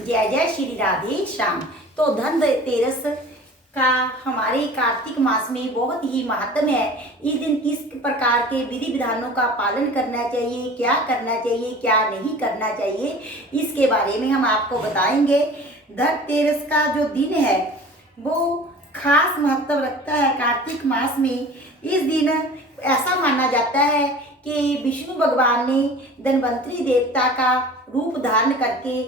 जय जय श्री राधे श्याम। तो धनतेरस का हमारे कार्तिक मास में बहुत ही महात्म है। इस दिन किस प्रकार के विधि विधानों का पालन करना चाहिए, क्या करना चाहिए, क्या नहीं करना चाहिए, इसके बारे में हम आपको बताएंगे। धनतेरस का जो दिन है वो खास महत्व रखता है कार्तिक मास में। इस दिन ऐसा माना जाता है कि विष्णु भगवान ने धन्वंतरी देवता का रूप धारण करके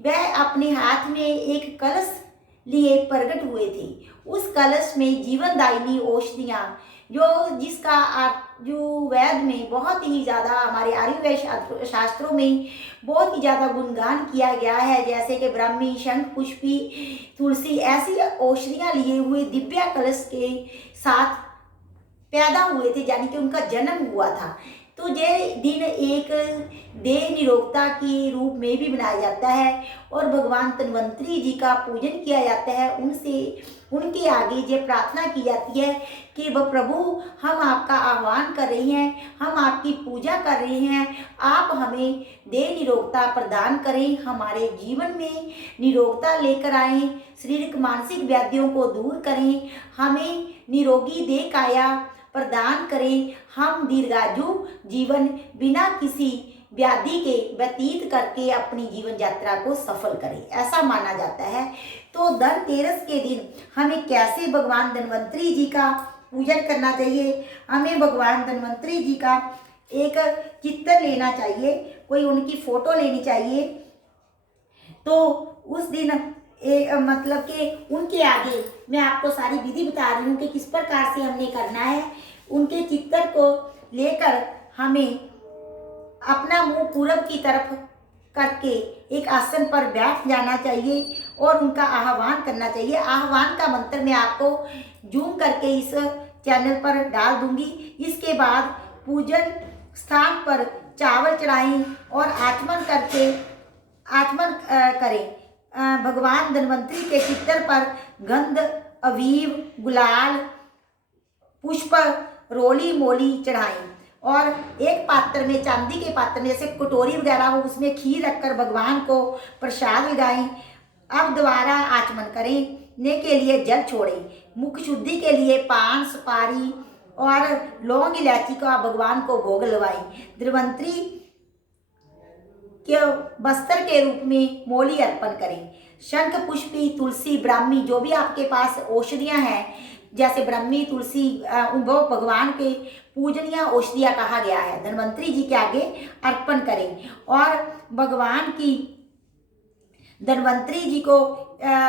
वह अपने हाथ में एक कलश लिए प्रकट हुए थे। उस कलश में जीवनदायिनी औषधियाँ जो वेद में बहुत ही ज़्यादा, हमारे आयुर्वेद शास्त्रों में बहुत ही ज़्यादा गुणगान किया गया है, जैसे कि ब्राह्मी, शंख पुष्पी, तुलसी, ऐसी औषधियाँ लिए हुए दिव्या कलश के साथ पैदा हुए थे, यानी कि उनका जन्म हुआ था। तो ये दिन एक देह निरोगता के रूप में भी मनाया जाता है और भगवान धन्वंतरी जी का पूजन किया जाता है। उनके आगे ये प्रार्थना की जाती है कि वह प्रभु, हम आपका आह्वान कर रहे हैं, हम आपकी पूजा कर रहे हैं, आप हमें देह निरोगता प्रदान करें, हमारे जीवन में निरोगता लेकर आएँ, शारीरिक मानसिक व्याधियों को दूर करें, हमें निरोगी देह काया प्रदान करें, हम दीर्घायु जीवन बिना किसी व्याधि के व्यतीत करके अपनी जीवन यात्रा को सफल करें, ऐसा माना जाता है। तो धनतेरस के दिन हमें कैसे भगवान धन्वंतरी जी का पूजन करना चाहिए, हमें भगवान धन्वंतरी जी का एक चित्र लेना चाहिए, कोई उनकी फोटो लेनी चाहिए। तो उस दिन मतलब कि उनके आगे मैं आपको सारी विधि बता रही हूँ कि किस प्रकार से हमने करना है। उनके चित्र को लेकर हमें अपना मुंह पूरब की तरफ करके एक आसन पर बैठ जाना चाहिए और उनका आह्वान करना चाहिए। आह्वान का मंत्र मैं आपको जूम करके इस चैनल पर डाल दूंगी। इसके बाद पूजन स्थान पर चावल चढ़ाएं और आचमन करें। भगवान धन्वंतरी के चित्र पर गंध, अबीर, गुलाल, पुष्प, रोली मोली चढ़ाएं और एक पात्र में, चांदी के पात्र में, जैसे कटोरी वगैरह हो, उसमें खीर रखकर भगवान को प्रसाद लगाएं। अब दोबारा आचमन करने के लिए जल छोड़ें। मुख शुद्धि के लिए पान, सुपारी और लौंग इलायची का भगवान को भोग लगाएं। धन्वंतरी के वस्त्र के रूप में मोली अर्पण करें। शंख पुष्पी, तुलसी, ब्राह्मी, जो भी आपके पास औषधियाँ हैं, जैसे ब्राह्मी, तुलसी, वो भगवान के पूजनीय औषधियाँ कहा गया है, धन्वंतरी जी के आगे अर्पण करें। और भगवान की धन्वंतरी जी को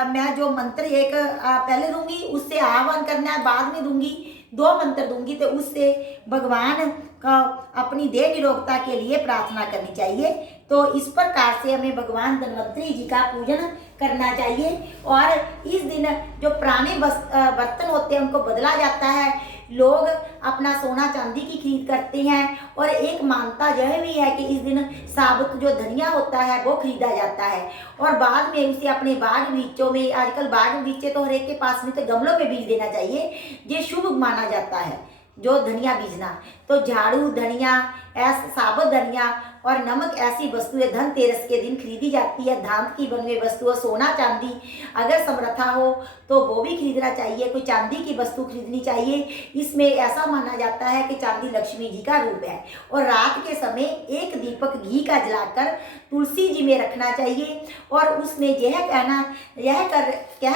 मैं जो मंत्र एक पहले दूंगी, उससे आह्वान करना है, बाद में दूंगी, 2 मंत्र दूंगी, तो उससे भगवान का अपनी देह निरोगता के लिए प्रार्थना करनी चाहिए। तो इस प्रकार से हमें भगवान धन्वंतरी जी का पूजन करना चाहिए। और इस दिन जो पुराने बर्तन होते हैं उनको बदला जाता है। लोग अपना सोना चांदी की खरीद करते हैं और एक मान्यता यह भी है कि इस दिन साबुत जो धनिया होता है वो खरीदा जाता है और बाद में उसे अपने बाग बगीचों में, आजकल बाग बगीचे तो हर एक के पास में, तो गमलों में बीज देना चाहिए। ये शुभ माना जाता है जो धनिया बीजना। तो झाड़ू, धनिया, साबुत धनिया और नमक ऐसी वस्तुएं धनतेरस के दिन खरीदी जाती है। धातु की बनी हुई वस्तुएं, सोना चांदी अगर समर्था हो तो वो भी खरीदना चाहिए, कोई चांदी की वस्तु खरीदनी चाहिए। इसमें ऐसा माना जाता है कि चांदी लक्ष्मी जी का रूप है। और रात के समय एक दीपक घी का जलाकर तुलसी जी में रखना चाहिए और उसमें कह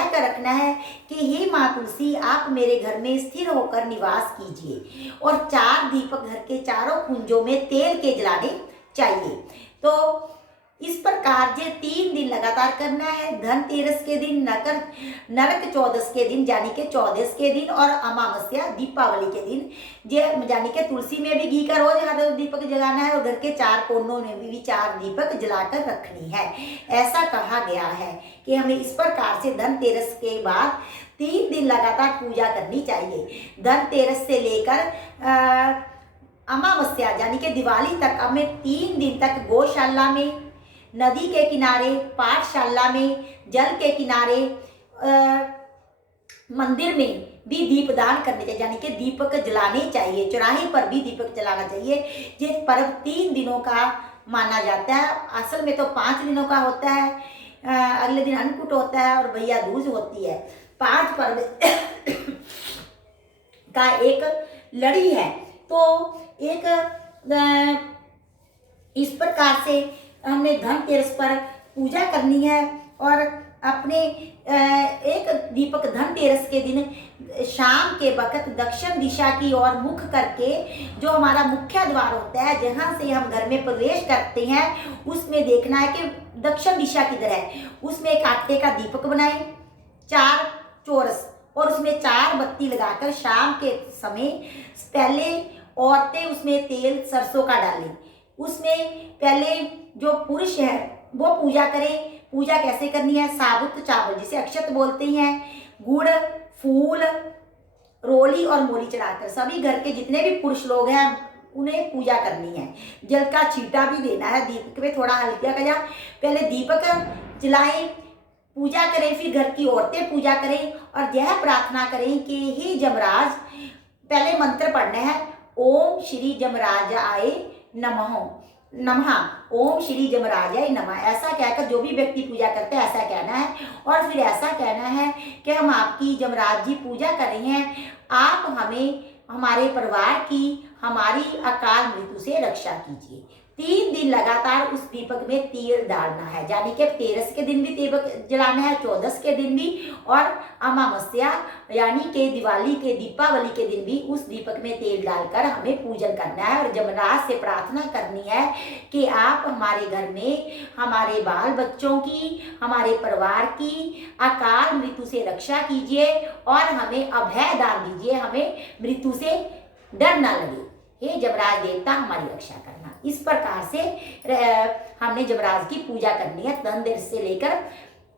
कर रखना है कि हे माँ तुलसी, आप मेरे घर में स्थिर होकर निवास कीजिए। और 4 दीपक घर के चारों कुंजों में तेल के जलाने चाहिए। तो इस प्रकार ये 3 दिन लगातार करना है। धनतेरस के दिन, नरक चौदस के दिन यानी कि चौदस के दिन, और अमावस्या दीपावली के दिन, ये यानी कि तुलसी में भी घी का रोज हर दीपक जलाना है और घर के 4 कोनों में भी 4 दीपक जलाकर रखनी है। ऐसा कहा गया है कि हमें इस प्रकार से धनतेरस के बाद 3 दिन लगातार पूजा करनी चाहिए। धनतेरस से लेकर अमावस्या यानी कि दिवाली तक हमें 3 दिन तक गौशाला में, नदी के किनारे, पाठशाला में, जल के किनारे, मंदिर में भी दीपदान करने चाहिए, यानी कि दीपक जलाने चाहिए। चौराहे पर भी दीपक जलाना चाहिए। ये पर्व 3 दिनों का माना जाता है, असल में तो 5 दिनों का होता है। अगले दिन अन्नकूट होता है और भैया दूज होती है। 5 पर्व का एक लड़ी है। तो एक इस प्रकार से हमने धनतेरस पर पूजा करनी है और अपने एक दीपक धनतेरस के दिन शाम के वक्त दक्षिण दिशा की ओर मुख करके, जो हमारा मुख्य द्वार होता है जहाँ से हम घर में प्रवेश करते हैं, उसमें देखना है कि दक्षिण दिशा किधर है। उसमें एक आटे का दीपक बनाएं 4 चौरस और उसमें 4 बत्ती लगाकर शाम के समय पहले औरतें उसमें तेल सरसों का डालें। उसमें पहले जो पुरुष है वो पूजा करें। पूजा कैसे करनी है? साबुत चावल जिसे अक्षत बोलते हैं, गुड़, फूल, रोली और मोली चढ़ाकर सभी घर के जितने भी पुरुष लोग हैं उन्हें पूजा करनी है। जल का छींटा भी देना है दीपक में, थोड़ा हल्का का। पहले दीपक जलाएं, पूजा करें, फिर घर की औरतें पूजा करें और यह प्रार्थना करें कि हे जमराज, पहले मंत्र पढ़ना है, ओम श्री जमराजाय नमः नमः, ओम श्री जमराजाय नमः। ऐसा कहकर जो भी व्यक्ति पूजा करते हैं ऐसा कहना है और फिर ऐसा कहना है कि हम आपकी जमराज जी पूजा कर रहे हैं, आप हमें, हमारे परिवार की, हमारी अकाल मृत्यु से रक्षा कीजिए। 3 दिन लगातार उस दीपक में तेल डालना है, यानी कि 13 के दिन भी दीपक जलाना है, 14 के दिन भी और अमावस्या यानी कि दिवाली के, दीपावली के दिन भी उस दीपक में तेल डालकर हमें पूजन करना है और जमराज से प्रार्थना करनी है कि आप हमारे घर में, हमारे बाल बच्चों की, हमारे परिवार की अकाल मृत्यु से रक्षा कीजिए और हमें अभय दान दीजिए, हमें मृत्यु से डर ना लगे। हे जमराज देवता हमारी रक्षा करना। इस प्रकार से हमने जमराज की पूजा करनी है धनतेरस से लेकर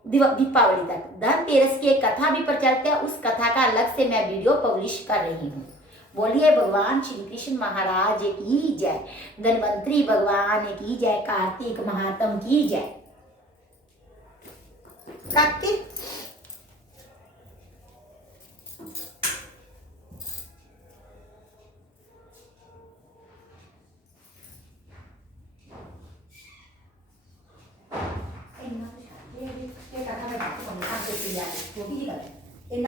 दीपावली तक। धनतेरस की एक कथा भी प्रचलित है, उस कथा का अलग से मैं वीडियो पब्लिश कर रही हूँ। बोलिए भगवान श्री कृष्ण महाराज की जय, धन्वंतरी भगवान की जय, कार्तिक महात्म की जय। काके